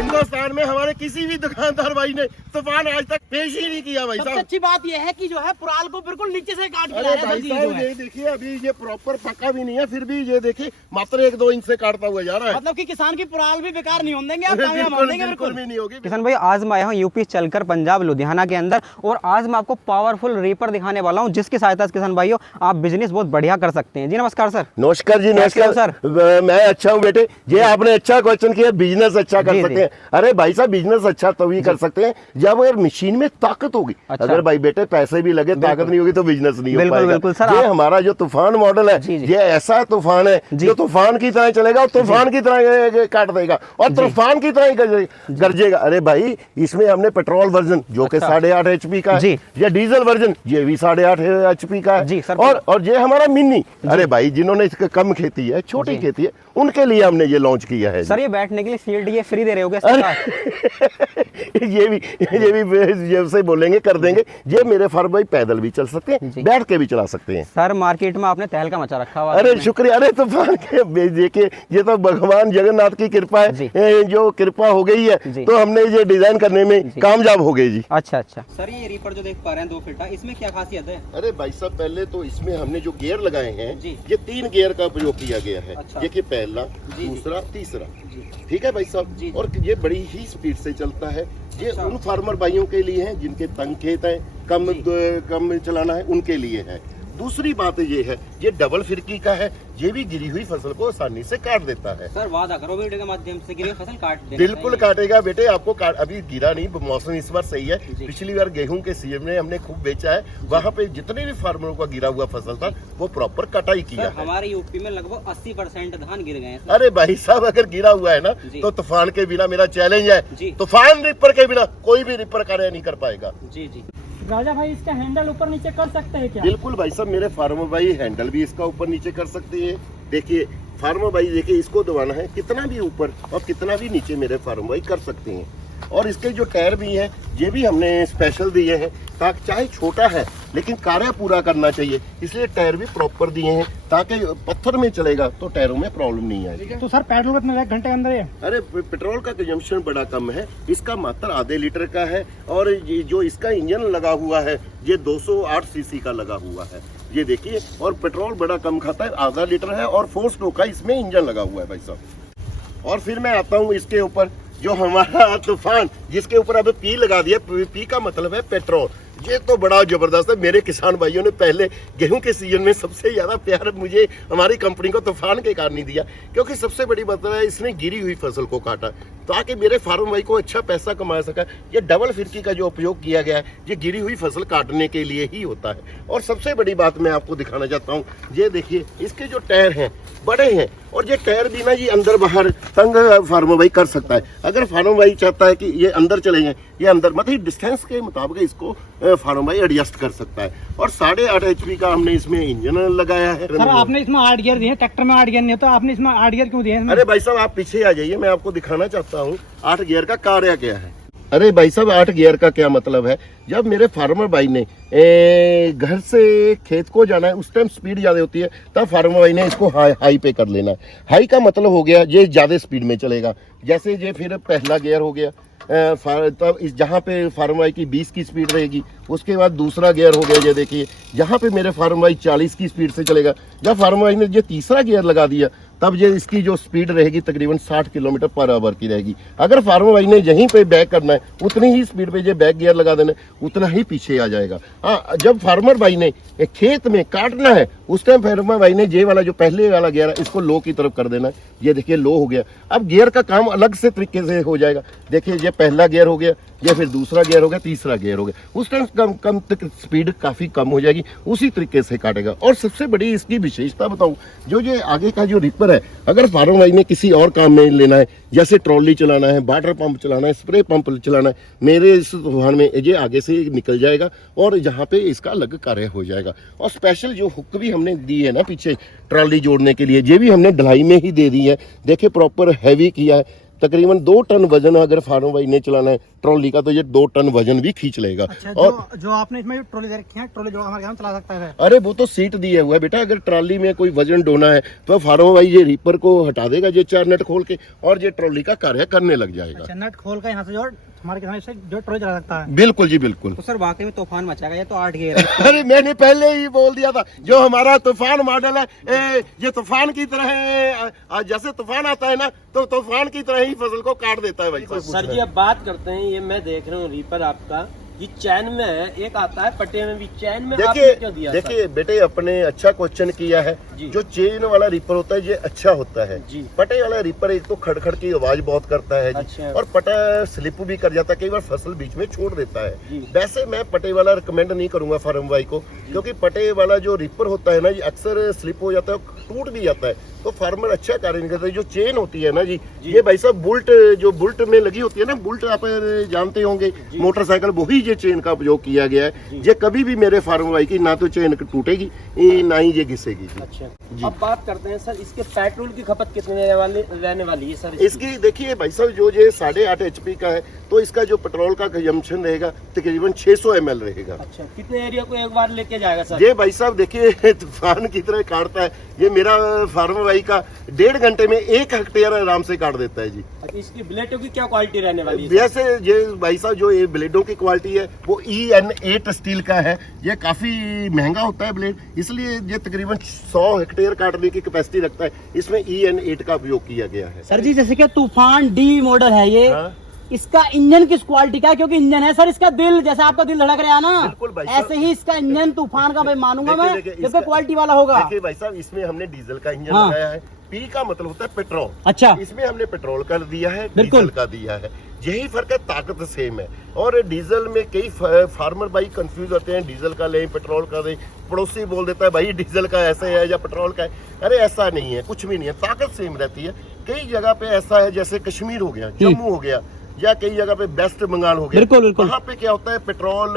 हिंदुस्तान में हमारे किसी भी दुकानदार भाई ने तूफान आज तक पेश ही नहीं किया भाई साहब। अच्छी बात यह है कि जो है पुराल को बिल्कुल नीचे से काट के अरे भाई साहब ये देखिए अभी ये प्रॉपर पक्का भी नहीं है, फिर भी ये देखिए मात्र 1-2 इंच से काटता हुआ जा रहा है। मतलब कि किसान की पुराल भी बेकार नहीं होने देंगे, आप कामयाब होने देंगे बिल्कुल भी नहीं होगी। किसान भाई आज मैं आया हूँ यूपी चलकर पंजाब लुधियाना के अंदर, और आज मैं आपको पावरफुल रीपर दिखाने वाला हूँ जिसकी सहायता से किसान भाइयों आप बिजनेस बहुत बढ़िया कर सकते हैं। जी नमस्कार सर। नमस्कार जी, नमस्कार सर। मैं अच्छा हूँ बेटे, ये आपने अच्छा क्वेश्चन किया। बिजनेस अच्छा कर सकते हैं। अरे भाई साहब बिजनेस अच्छा तभी कर सकते हैं जब अगर मशीन में ताकत होगी। अच्छा। अगर भाई बेटे पैसे भी लगे ताकत नहीं होगी तो बिजनेस नहीं हो पाएगा। बिल्कुल सर। ये हमारा जो तूफान मॉडल है ये ऐसा तूफान है जो तूफान की तरह चलेगा और तूफान की तरह काट देगा और तूफान की तरह ही गरजेगा। अरे भाई इसमें हमने पेट्रोल वर्जन जो कि 8.5 HP का है, या डीजल वर्जन ये भी 8.5 HP का है, और ये हमारा मिनी। अरे भाई जिन्होंने कम खेती है, छोटी खेती है, उनके लिए हमने ये लॉन्च किया है। सर ये बैठने के लिए सीट ये फ्री दे रहे होगे ये भी जैसे बोलेंगे कर देंगे। ये मेरे फार्म भाई पैदल भी चल सकते हैं, बैठ के भी चला सकते हैं। सर मार्केट में आपने तहलका मचा रखा हुआ। अरे शुक्रिया। अरे तूफान के देखिए ये तो भगवान जगन्नाथ की कृपा है, जो कृपा हो गई है तो हमने ये डिजाइन करने में कामयाब हो गए जी। अच्छा। सर ये रीपर जो देख पा रहे हैं 2 फीट, इसमें क्या खासियत है? अरे भाई साहब पहले तो इसमें हमने जो गियर लगाए हैं ये 3 गियर का उपयोग किया गया है। देखिए पहला, दूसरा, तीसरा, ठीक है भाई साहब। और ये बड़ी ही स्पीड से चलता है। ये उन फार्मर भाइयों के लिए है जिनके तंग खेत है, कम चलाना है, उनके लिए है। दूसरी बात ये है ये डबल फिरकी का है, ये भी गिरी हुई फसल को आसानी से काट देता है। सर वादा करो वीडियो के माध्यम से गिरी हुई फसल काट देना। बिल्कुल काटेगा बेटे, आपको अभी गिरा नहीं, मौसम इस बार सही है। पिछली बार गेहूं के सीजन में हमने खूब बेचा है, वहाँ पे जितने भी फार्मरों का गिरा हुआ फसल था वो प्रॉपर कटाई किया है। हमारे यूपी में लगभग 80% धान गिर गए हैं। अरे भाई साहब अगर गिरा हुआ है ना तो तूफान के बिना मेरा चैलेंज है, तूफान रिपर के बिना कोई भी रिपर कार्य नहीं कर पाएगा। जी राजा भाई इसका हैंडल ऊपर नीचे कर सकते हैं क्या? बिल्कुल भाई साहब, मेरे फार्मर भाई हैंडल भी इसका ऊपर नीचे कर सकते हैं। देखिए फार्मर भाई देखिए इसको दबाना है, कितना भी ऊपर और कितना भी नीचे मेरे फार्मर भाई कर सकते हैं। और इसके जो टायर भी हैं ये भी हमने स्पेशल दिए हैं ताकि चाहे छोटा है लेकिन कार्य पूरा करना चाहिए, इसलिए टायर भी प्रॉपर दिए हैं ताकि पत्थर में चलेगा तो टायरों में प्रॉब्लम नहीं आएगी। तो सर पेट्रोल कितने 1 घंटे के अंदर है? अरे पेट्रोल का कंजम्पशन बड़ा कम है, इसका मात्र आधे लीटर का है। और ये जो इसका इंजन लगा हुआ है ये 208 सीसी का लगा हुआ है, ये देखिए। और पेट्रोल बड़ा कम खाता है, आधा लीटर है और 4 स्ट्रोक का इसमें इंजन लगा हुआ है भाई साहब। और फिर मैं आता हूँ इसके ऊपर जो हमारा तूफान जिसके ऊपर अब पी लगा दिया, पी का मतलब है पेट्रोल। ये तो बड़ा जबरदस्त है। मेरे किसान भाइयों ने पहले गेहूं के सीजन में सबसे ज्यादा प्यार मुझे हमारी कंपनी को तूफान के कारण ही दिया, क्योंकि सबसे बड़ी बात है इसने गिरी हुई फसल को काटा ताकि मेरे फार्म भाई को अच्छा पैसा कमा सका। ये डबल फिरकी का जो उपयोग किया गया है ये गिरी हुई फसल काटने के लिए ही होता है। और सबसे बड़ी बात मैं आपको दिखाना चाहता हूँ, ये देखिए इसके जो टायर हैं बड़े हैं, और ये टायर भी ना ये अंदर बाहर तंग फार्मर भाई कर सकता है। अगर फार्मर भाई चाहता है कि ये अंदर चले जाए, ये अंदर मतलब डिस्टेंस के मुताबिक इसको फार्मर भाई एडजस्ट कर सकता है। और 8.5 HP का हमने इसमें इंजन लगाया है। सर आपने इसमें 8 गियर दिए, ट्रैक्टर में 8 गियर नहीं होता, आपने इसमें 8 गियर क्यों दिए? अरे भाई साहब आप पीछे आ जाइए, मैं आपको दिखाना चाहता हूँ 8 गियर का कार्य क्या है। अरे भाई साहब 8 गियर का क्या मतलब है, जब मेरे फार्मर भाई ने घर से खेत को जाना है उस टाइम स्पीड ज्यादा होती है, तब फार्मर भाई ने इसको हाई पे कर लेना है। हाई का मतलब हो गया ये ज्यादा स्पीड में चलेगा। जैसे ये फिर पहला गियर हो गया, तब इस जहाँ पे फार्मर भाई की 20 की स्पीड रहेगी, उसके बाद दूसरा गियर हो गया, ये देखिए यहाँ पे मेरे फार्मर भाई 40 की स्पीड से चलेगा। जब फार्मर भाई ने ये तीसरा गियर लगा दिया तब ये इसकी जो स्पीड रहेगी तकरीबन 60 किलोमीटर पर आवर की रहेगी। अगर फार्मर भाई ने यहीं पे बैक करना है उतनी ही स्पीड पे ये बैक गियर लगा देना है, उतना ही पीछे आ जाएगा। हाँ जब फार्मर भाई ने खेत में काटना है उस टाइम फार्मर भाई ने ये वाला जो पहले वाला गियर है इसको लो की तरफ कर देना है। ये देखिए लो हो गया, अब गियर का काम अलग से तरीके से हो जाएगा। देखिए ये पहला गियर हो गया, ये फिर दूसरा गियर हो गया, तीसरा गियर हो गया, उस टाइम कम तक स्पीड काफी कम हो जाएगी, उसी तरीके से काटेगा। और सबसे बड़ी इसकी विशेषता बताऊं, जो ये आगे का जो रिपर है, अगर फार्मर भाई ने किसी और काम में लेना है, जैसे ट्रॉली चलाना है, वाटर पंप चलाना है, स्प्रे पंप चलाना है, मेरे इस तूफान में ये आगे से निकल जाएगा और यहाँ पे इसका अलग कार्य हो जाएगा। और स्पेशल जो हुक भी हमने दी है ना पीछे ट्रॉली जोड़ने के लिए, ये भी हमने ढलाई में ही दे दी है। देखिए प्रॉपर हैवी किया है, तकरीबन 2 टन वजन अगर फार्मर भाई ने चलाना है ट्रॉली का, तो ये 2 टन वजन भी खींच लेगा। अच्छा, और जो आपने इसमें ट्रॉली दे रखी है, ट्रॉली जो हमारे यहाँ चला सकता है। अरे वो तो सीट दिया हुआ है बेटा, अगर ट्रॉली में कोई वजन ढोना है तो फार्मर भाई ये रीपर को हटा देगा, ये 4 नट खोल के, और ये ट्रॉली का कार्य करने लग जाएगा। अच्छा, नट खोल कर यहाँ से जो हमारे किसान से जो ट्रॉली चला सकता है। बिल्कुल जी बिल्कुल। तो सर वाकई में तूफान मचाएगा, ये तो 8 गियर है। अरे मैंने पहले ही बोल दिया था, जो हमारा तूफान मॉडल है ये तूफान की तरह है, जैसे तूफान आता है ना तो तूफान की तरह ही फसल को काट देता है भाई। सर जी अब बात करते हैं, ये मैं देख रहा हूँ रीपर आपका ये चैन में है, एक आता है पट्टे में भी, चैन में आपने क्यों दिया? देखिए बेटे, अपने अच्छा क्वेश्चन किया है। जो चेन वाला रीपर होता है ये अच्छा होता है जी। पटे वाला रीपर एक तो खड़खड़ की आवाज बहुत करता है जी। अच्छा। और पटा स्लिप भी कर जाता है, कई बार फसल बीच में छोड़ देता है जी। वैसे मैं पटे वाला रिकमेंड नहीं करूंगा फार्म भाई को, क्योंकि पटे वाला जो रीपर होता है ना ये अक्सर स्लिप हो जाता है, टूट भी जाता है, तो फार्मर अच्छा कार्य नहीं करता। जो चेन होती है ना जी, ये भाई साहब बुल्ट, जो बुल्ट में लगी होती है ना, बुल्ट आप जानते होंगे मोटरसाइकिल, वही ये चेन का उपयोग किया गया है। ये कभी भी मेरे फार्मर भाई की ना तो चेन टूटेगी ना ही ये घिसेगी जी। अच्छा जी। अब बात करते हैं सर, इसके पेट्रोल की खपत कितने रहने वाली है सर? इसकी देखिए भाई साहब, जो ये 8.5 HP का है, तो इसका जो पेट्रोल का कंजम्पशन रहेगा तकरीबन 600 ml रहेगा। अच्छा, कितने एरिया को एक बार लेके जाएगा सर? ये भाई साहब देखिए तूफान की तरह काटता है, ये मेरा फार्मर भाई का 1.5 घंटे में 1 हेक्टेयर आराम से काट देता है जी। अच्छा, इसकी ब्लेडों की क्या क्वालिटी रहने वाली है? वैसे ये भाई साहब जो ये ब्लेडों की क्वालिटी है वो EN8 स्टील का है, ये काफी महंगा होता है ब्लेड, इसलिए ये तकरीबन 100 हेक्टेयर काटने की कैपेसिटी रखता है। इसमें EN8 का उपयोग किया गया है। सर जी जैसे कि तूफान डी मॉडल है ये, हाँ? इसका इंजन किस क्वालिटी का है? क्योंकि इंजन है सर इसका दिल, जैसे आपका दिल धड़क रहा है ना, बिल्कुल भाई साहब। ऐसे ही इसका इंजन तूफान का मैं मानूंगा मैं, देखिए, क्योंकि क्वालिटी वाला होगा। देखिए भाई साहब, इसमें हमने डीजल का इंजन हाँ। लगाया है, पी का मतलब होता है पेट्रोल। अच्छा, इसमें हमने पेट्रोल का दिया है, बिल्कुल। डीजल का दिया है, यही फर्क है, ताकत सेम है। और डीजल में कई फार्मर भाई कंफ्यूज होते हैं, डीजल का लें पेट्रोल का दें, पड़ोसी बोल देता है भाई डीजल का ऐसे है या पेट्रोल का है। अरे ऐसा नहीं है, कुछ भी नहीं है, ताकत सेम रहती है। कई जगह पे ऐसा है, जैसे कश्मीर हो गया, जम्मू हो गया, या कई जगह पे वेस्ट बंगाल हो गया, बिल्कुल बिल्कुल, वहाँ पे क्या होता है, पेट्रोल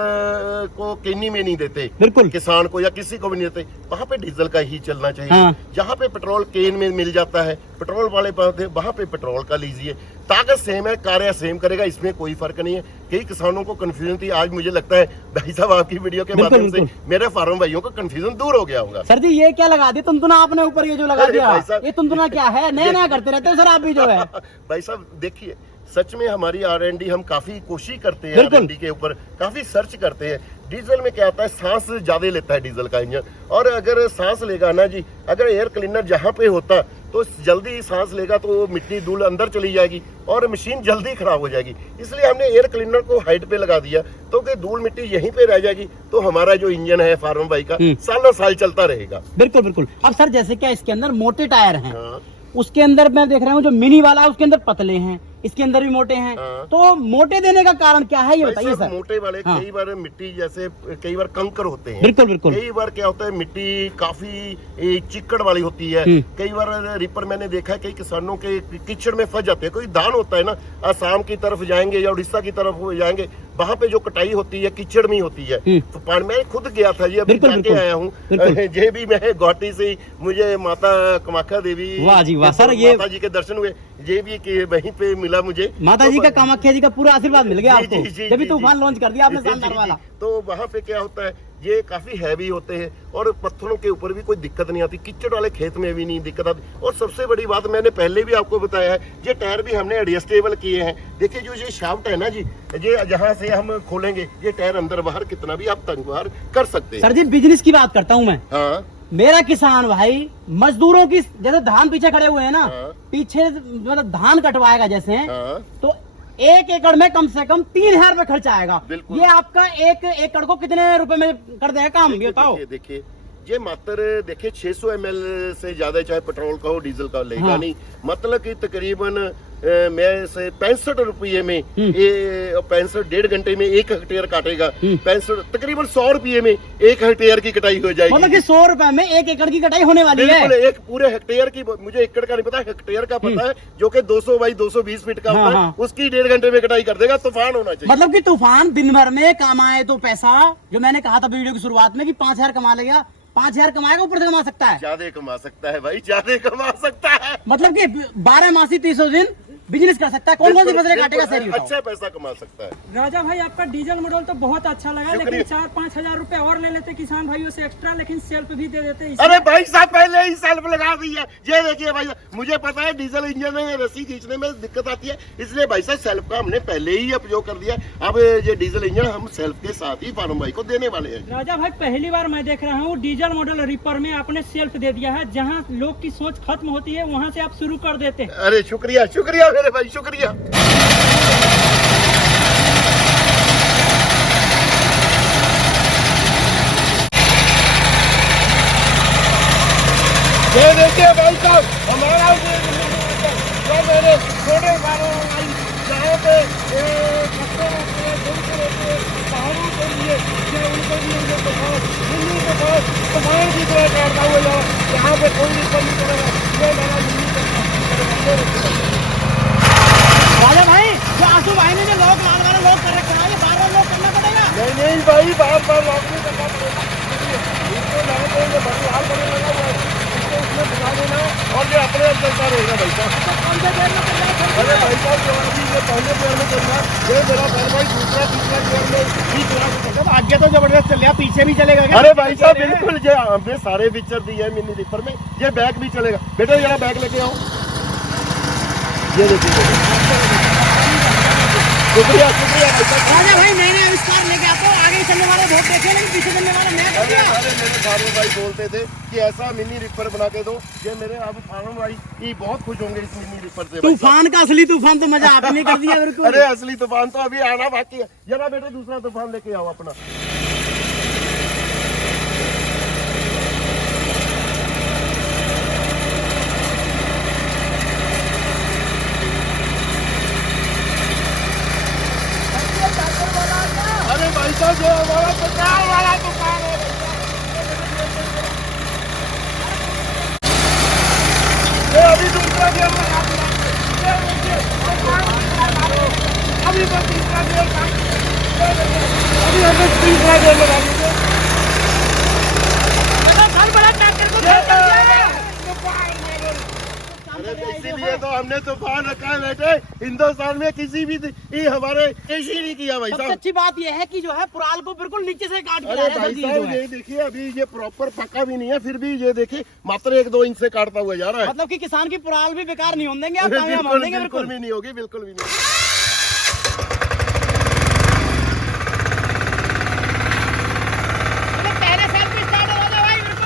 को केनी में नहीं देते बिल्कुल किसान को या किसी को भी नहीं देते, वहाँ पे डीजल का ही चलना चाहिए। हाँ। जहाँ पे पेट्रोल केन में मिल जाता है, पेट्रोल वाले पास वहाँ पे पेट्रोल का लीजिए, ताकत सेम है, कार्य सेम करेगा, इसमें कोई फर्क नहीं है। कई किसानों को कंफ्यूजन थी, आज मुझे लगता है भाई साहब आपकी वीडियो के माध्यम से मेरे फार्म भाइयों का कंफ्यूजन दूर हो गया होगा। सर जी ये क्या लगा दिया तुनतुना आपने ऊपर, ये जो लगा अरे दिया भाई साहब, ये तुनतुना क्या है? नया नया करते रहते हो सर आप भी जो है। भाई साहब देखिए, सच में हमारी R&D हम काफी कोशिश करते हैं, बिल्कुल। R&D के ऊपर काफी सर्च करते हैं। डीजल में क्या होता है, सांस ज्यादा लेता है डीजल का इंजन, और अगर सांस लेगा ना जी, अगर एयर क्लीनर जहाँ पे होता तो जल्दी सांस लेगा तो मिट्टी धूल अंदर चली जाएगी और मशीन जल्दी खराब हो जाएगी। इसलिए हमने एयर क्लीनर को हाइट पे लगा दिया, तो कि धूल मिट्टी यहीं पे रह जाएगी, तो हमारा जो इंजन है फार्म भाई का सालों साल चलता रहेगा। बिल्कुल बिल्कुल। अब सर जैसे क्या इसके अंदर मोटे टायर हैं, हाँ। उसके अंदर मैं देख रहा हूँ जो मिनी वाला है उसके अंदर पतले हैं, इसके अंदर भी मोटे हैं, हाँ। तो मोटे देने का कारण क्या है ये भाई बताइए साहब, सर। मोटे वाले हाँ। कई बार मिट्टी, जैसे कई बार कंकर होते हैं, बिल्कुल बिल्कुल, कई बार क्या होता है मिट्टी काफी चिकड़ वाली होती है, कई बार रिपर मैंने देखा है कई किसानों के कीचड़ में फंस जाते हैं। कोई धान होता है ना, असम की तरफ जाएंगे या उड़ीसा की तरफ जाएंगे, वहां पे जो कटाई होती है कीचड़ में होती है, तो पानी मैं खुद गया था जी, अभी जाके आया हूँ ये भी, मैं गुवाहाटी से, मुझे माता कामाख्या देवी, वाह जी वाह सर, ये माता जी के दर्शन हुए, ये भी कि वहीं पे मिला मुझे, माता जी का कामाख्या जी का पूरा आशीर्वाद मिल गया जी, आपको, जी, जी, जब भी जी, तूफान जी। लॉन्च कर दिया आपने जी, शानदार जी, वाला। तो वहाँ पे क्या होता है, ये काफी हैवी होते हैं और पत्थरों के ऊपर भी कोई दिक्कत नहीं आती, कीचड़ वाले खेत में भी नहीं दिक्कत आती। और सबसे बड़ी बात मैंने पहले भी आपको बताया है, ये टायर भी हमने एडजस्टेबल किए हैं। देखिए जो ये शाफ्ट है ना जी, ये जहाँ से हम खोलेंगे ये टायर अंदर बाहर कितना भी आप तंग बाहर कर सकते हैं। सर जी बिजनेस की बात करता हूँ मैं, हाँ मेरा किसान भाई मजदूरों की, जैसे धान पीछे खड़े हुए हैं ना, हाँ। पीछे मतलब धान कटवाएगा जैसे, हाँ तो 1 एकड़ में कम से कम 3000 रुपए खर्च आएगा। बिल्कुल। ये आपका 1 एकड़ को कितने रुपए में कर देगा काम, ये बताओ। देखिए ये मात्र देखिए 600 ml से ज्यादा चाहे पेट्रोल का हो डीजल का लेगा हाँ। नहीं, मतलब कि तकरीबन मैं से 65 रुपये में ये 65 1.5 घंटे में 1 हेक्टेयर काटेगा, 65 तकरीबन 100 रुपये में 1 हेक्टेयर की कटाई हो जाएगी। मतलब कि 100 रुपए में 1 एकड़ की कटाई होने वाली है। बिल्कुल, एक पूरे हेक्टेयर की, मुझे एकड़ का नहीं पता, हेक्टेयर का पता है, जो कि 200 बाई 220 फीट का हाँ, होता है, हाँ। उसकी 1.5 घंटे में कटाई कर देगा। तूफान होना चाहिए, मतलब कि तूफान दिन भर में कमाए तो पैसा, जो मैंने कहा था वीडियो की शुरुआत में कि 5000 कमा लेगा, 5000 कमाएगा, ऊपर से कमा सकता है, ज्यादा कमा सकता है भाई, ज्यादा कमा सकता है। मतलब कि 12 मासी 300 दिन बिजनेस कर सकता है। कौन कौन सी फसलें काटेगा सर? अच्छा पैसा कमा सकता है। राजा भाई आपका डीजल मॉडल तो बहुत अच्छा लगा, शुक्रिया। लेकिन 4-5 हजार रुपए और ले लेते किसान भाइयों से एक्स्ट्रा, लेकिन सेल्फ भी दे देते। अरे भाई साहब पहले ही सेल्फ लगा दी है। ये देखिए भाई साहब, मुझे पता है डीजल इंजन में रस्सी खींचने में दिक्कत आती है, इसलिए भाई साहब सेल्फ का हमने पहले ही उपयोग कर दिया। अब ये डीजल इंजन हम सेल्फ के साथ ही फार्म भाई को देने वाले हैं। राजा भाई पहली बार मैं देख रहा हूँ डीजल मॉडल रिपर में आपने सेल्फ दे दिया है। जहाँ लोग की सोच खत्म होती है वहाँ से आप शुरू कर देते। अरे शुक्रिया शुक्रिया मेरे भाई, शुक्रिया। ये देखिए भाई साहब, हमारा जो मेरे छोटे कारोबारी जहाँ पे पत्थर होते हैं, धूप होते हैं, पहाड़ों के लिए मैं उनको भी उनके तूफान की तरह काटता हुआ जाओ, यहाँ पे कोई दिक्कत नहीं करेगा। ये मेरा राजा भाई जो आंसू भाई ने जो लोग लाल वाले लोग कर रखे हैं, ये बार-बार लोग करना पड़ेगा। नहीं भाई, बार लॉक नहीं करना पड़ेगा। इसको लगा देंगे, बदलाव करने लगा हुआ है, इसको उसमें घुमा देना और ये अपने आप चलता रहेगा भाई साहब। अरे भाई साहब जो अभी ये पहले पेड़ में चल रहा है, ये मेरा घर भाई दूसरा तीसरा पेड़ में बीच रहा। आगे तो जबरदस्त चल रहा, पीछे भी चलेगा क्या? अरे भाई साहब बिल्कुल, ये हमने सारे फीचर दिए हैं मिनी रिपर में। ये बैग भी चलेगा। बेटा जरा बैग लेके आओ। ये देखिए, शुक्रिया शुक्रिया भाई साहब। राजा भाई नए नए आविष्कार लेके आते हो, आगे चलने वाले बहुत देखे, लेकिन पीछे चलने वाले मैं कर दिया। अरे मेरे फार्म भाई बोलते थे कि ऐसा मिनी रिपर बना के दो। ये मेरे अब फार्म भाई ये बहुत खुश होंगे इस मिनी रिपर से। तूफान का असली तूफान तो मजा आपने कर दिया बिल्कुल। अरे असली तूफान तो अभी आना बाकी है। जरा बेटे दूसरा तूफान लेके आओ अपना। अरे भाई साहब जो हमारा पचास वाला दुकान है, ये अभी दूसरा गेम लगा दिया। ये देखिए, अभी तो तीसरा गेम, अभी हमें तीसरा गेम लगा दिया। इसीलिए तो हमने तूफान रखा है बेटे। हिंदुस्तान में किसी भी हमारे ऐसी नहीं किया भाई सबसे साहब। अच्छी बात यह है कि जो है पुराल को बिल्कुल नीचे से काट के अरे लाया भाई है साहब ये देखिए, अभी ये प्रॉपर पका भी नहीं है, फिर भी ये देखिए मात्र 1-2 इंच से काटता हुआ जा रहा है। मतलब कि किसान की पुराल भी बेकार नहीं होने देंगे आप, अरे कामयाब होने देंगे बिल्कुल बिल्कुल। भी नहीं होगी, बिल्कुल भी नहीं। पहले साल में स्टार्ट हो रहा भाई बिल्कुल।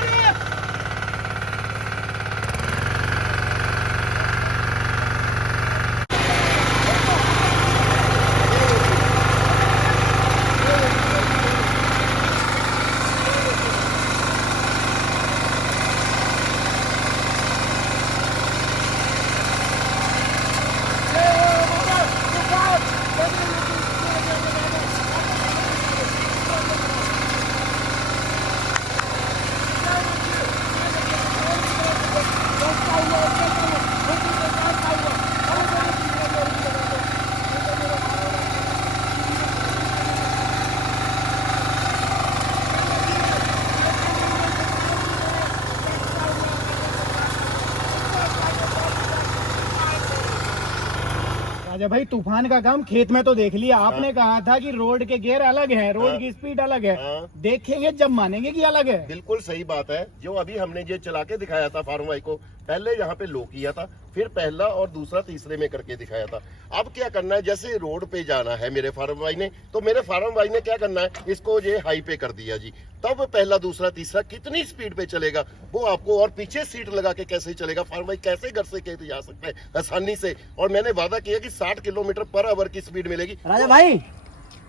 राजा भाई तूफान का काम खेत में तो देख लिया आपने। कहा था कि रोड के गियर अलग है, रोड की स्पीड अलग है। देखेंगे जब मानेंगे कि अलग है। बिल्कुल सही बात है। जो अभी हमने ये चला के दिखाया था फार्म भाई को, पहले यहाँ पे लो किया था, फिर पहला और दूसरा तीसरे में करके दिखाया था। अब क्या करना है, जैसे रोड पे जाना है मेरे फार्म भाई ने, तो मेरे फार्म भाई ने क्या करना है, इसको ये हाई पे कर दिया जी। तब पहला दूसरा तीसरा कितनी स्पीड पे चलेगा वो आपको, और पीछे सीट लगा के कैसे चलेगा फार्म भाई, कैसे घर से कैसे जा सकता है आसानी से। और मैंने वादा किया कि 60 किलोमीटर पर आवर की स्पीड मिलेगी। राजा भाई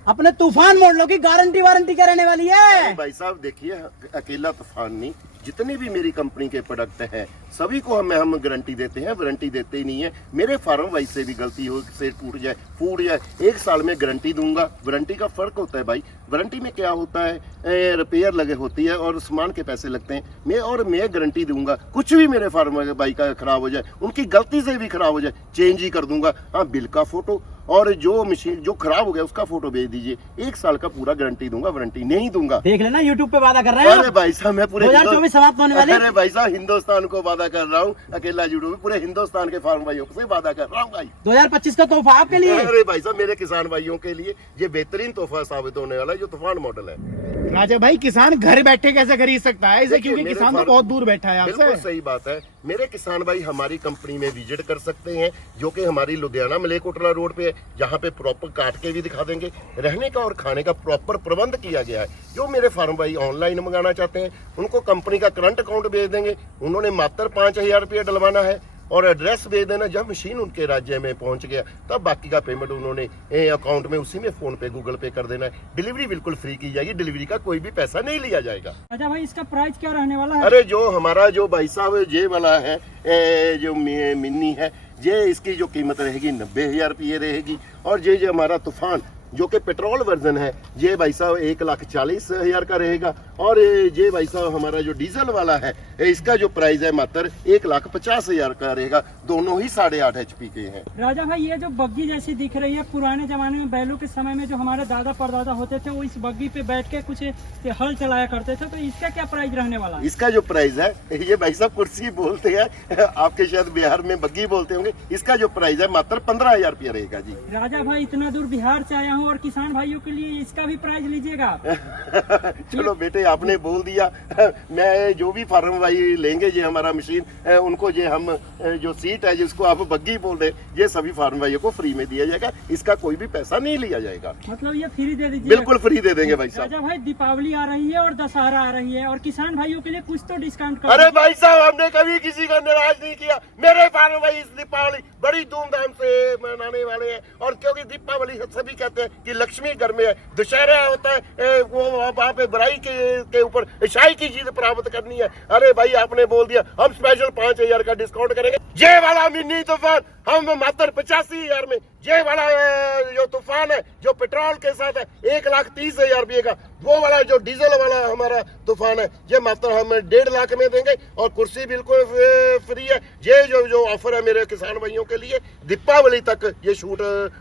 अपने तूफान मॉडलों की गारंटी वारंटी क्या रहने वाली है? भाई साहब देखिए, अकेला तूफान नहीं, जितनी भी मेरी कंपनी के प्रोडक्ट हैं सभी को हम गारंटी देते हैं, वारंटी देते ही नहीं है। मेरे फार्म भाई से भी गलती हो, से फूट जाए 1 साल में गारंटी दूंगा। वारंटी का फर्क होता है भाई, वारंटी में क्या होता है, रिपेयर लगे होती है और सामान के पैसे लगते हैं। मैं गारंटी दूंगा, कुछ भी मेरे फार्म भाई का खराब हो जाए, उनकी गलती से भी खराब हो जाए, चेंज ही कर दूंगा। हाँ, बिल का फोटो और जो मशीन जो खराब हो गया उसका फोटो भेज दीजिए, 1 साल का पूरा गारंटी दूंगा, वारंटी नहीं दूंगा। देख लेना यूट्यूब पे वादा कर रहे हैं। अरे भाई साहब मैं पूरे 2024 समाप्त होने वाली। अरे भाई साहब हिंदुस्तान को वादा कर रहा हूँ, अकेला यूट्यूब में पूरे हिंदुस्तान के फार्म भाइयों से वादा कर रहा हूँ भाई। 2025 का तोहफा आपके लिए। अरे भाई साहब मेरे किसान भाइयों के लिए ये बेहतरीन तोहफा साबित होने वाला है, जो तूफान मॉडल है। राजा भाई किसान घर बैठे कैसे खरीद सकता है इसे, देखिए, क्योंकि मेरे किसान तो फार्म- बहुत दूर बैठा है बिल्कुल आपसे। सही बात है। मेरे किसान भाई हमारी कंपनी में विजिट कर सकते हैं, जो कि हमारी लुधियाना मलेकोटला रोड पे है, जहाँ पे प्रॉपर काट के भी दिखा देंगे। रहने का और खाने का प्रॉपर प्रबंध किया गया है। जो मेरे फार्म भाई ऑनलाइन मंगाना चाहते हैं उनको कंपनी का करंट अकाउंट भेज देंगे, उन्होंने मात्र 5,000 रुपया डलवाना है और एड्रेस भेज देना। जब मशीन उनके राज्य में पहुंच गया तब बाकी का पेमेंट उन्होंने अकाउंट में उसी में फोन पे गूगल पे कर देना है। डिलीवरी बिल्कुल फ्री की जाएगी, डिलीवरी का कोई भी पैसा नहीं लिया जाएगा। राजा भाई इसका प्राइस क्या रहने वाला है? अरे जो हमारा जो भाई साहब ये वाला है जो मिनी है, ये इसकी जो कीमत रहेगी 90,000 रुपये रहेगी। और ये जो हमारा तूफान जो कि पेट्रोल वर्जन है, ये भाई साहब 1,40,000 का रहेगा। और ये भाई साहब हमारा जो डीजल वाला है, इसका जो प्राइस है मात्र 1,50,000 का रहेगा। दोनों ही 8.5 HP के हैं। राजा भाई ये जो बग्गी जैसी दिख रही है, पुराने जमाने में बैलों के समय में जो हमारे दादा परदादा होते थे वो इस बग्गी पे बैठ के कुछ हल चलाया करते थे, तो इसका क्या प्राइस रहने वाला है? इसका जो प्राइस है, ये भाई साहब कुर्सी बोलते हैं, आपके शायद बिहार में बग्गी बोलते होंगे। इसका जो प्राइस है मात्र 15,000 रुपया रहेगा जी। राजा भाई इतना दूर बिहार से आया हूँ और किसान भाइयों के लिए इसका भी प्राइस लीजिएगा। चलो बेटे आपने बोल दिया, मैं जो भी फार्म भाई लेंगे ये हमारा मशीन, उनको ये हम जो सीट है जिसको आप बग्गी बोल रहे, ये सभी फार्म भाइयों को फ्री में दिया जाएगा। इसका कोई भी पैसा नहीं लिया जाएगा, मतलब ये फ्री दे दीजिए। बिल्कुल फ्री दे देंगे भाई साहब। राजा भाई दीपावली आ रही है और दशहरा आ रही है और किसान भाइयों के लिए कुछ तो डिस्काउंट कर। अरे भाई साहब हमने कभी किसी को नाराज नहीं किया। मेरे फार्म भाई इस दीपावली बड़ी धूमधाम से मनाने वाले हैं। और क्योंकि दीपावली सभी कहते हैं कि लक्ष्मी घर में है, दशहरा होता है वो वहाँ पे बुराई के ऊपर अच्छाई की जीत प्राप्त करनी है। अरे भाई आपने बोल दिया हम स्पेशल 5,000 का डिस्काउंट करेंगे। ये वाला मिनी तूफान हम मात्र 85,000 में, ये वाला जो तूफान है जो पेट्रोल के साथ है 1,30,000 रुपये का, वो वाला जो डीजल वाला हमारा तूफान है ये मात्र हम 1.5 लाख में देंगे। और कुर्सी बिल्कुल फ्री है। ये जो ऑफर है मेरे किसान भाइयों के लिए, दीपावली तक ये छूट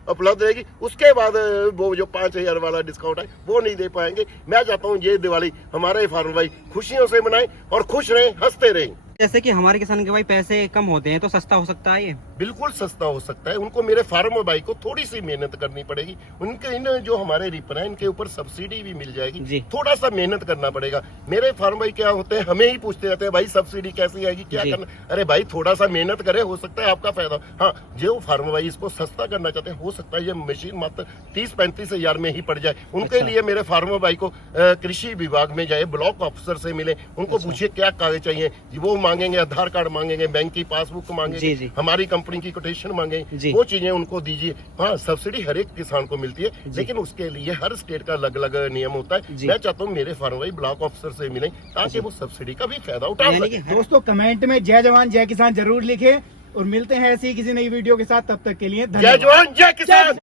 उपलब्ध रहेगी। उसके बाद वो जो 5,000 वाला डिस्काउंट है वो नहीं दे पाएंगे। मैं चाहता हूँ ये दिवाली हमारे फार्म भाई खुशियों से मनाएं और खुश रहें, हंसते रहें। जैसे कि हमारे किसान के भाई पैसे कम होते हैं तो सस्ता हो सकता है ये? बिल्कुल सस्ता हो सकता है। उनको मेरे फार्म भाई को थोड़ी सी मेहनत करनी पड़ेगी। उनके इन जो हमारे रीपर है इनके ऊपर सब्सिडी भी मिल जाएगी जी। थोड़ा सा मेहनत करना पड़ेगा। मेरे फार्म भाई क्या होते हैं हमें ही पूछते रहते हैं भाई सब्सिडी कैसी आएगी, क्या जी। करना। अरे भाई थोड़ा सा मेहनत करे, हो सकता है आपका फायदा। हाँ जो फार्म भाई इसको सस्ता करना चाहते हैं, हो सकता है ये मशीन मात्र 30-35,000 में ही पड़ जाए। उनके लिए मेरे फार्म भाई को कृषि विभाग में जाए, ब्लॉक ऑफिसर से मिले, उनको पूछिए क्या कागज चाहिए। वो मांगेंगे आधार कार्ड मांगेंगे, बैंक की पासबुक मांगेंगे, जी। हमारी कंपनी की कोटेशन मांगेंगे, जी। वो चीजें उनको दीजिए। हाँ सब्सिडी हर एक किसान को मिलती है, लेकिन उसके लिए हर स्टेट का अलग अलग नियम होता है। जी। मैं चाहता हूँ मेरे फार्म भाई ब्लॉक ऑफिसर से मिले ताकि वो सब्सिडी का भी फायदा उठा यानी सके। कि दोस्तों कमेंट में जय जवान जय किसान जरूर लिखे और मिलते हैं ऐसी किसी नई वीडियो के साथ। तब तक के लिए जय धन्यवाद। जवान जय किसान।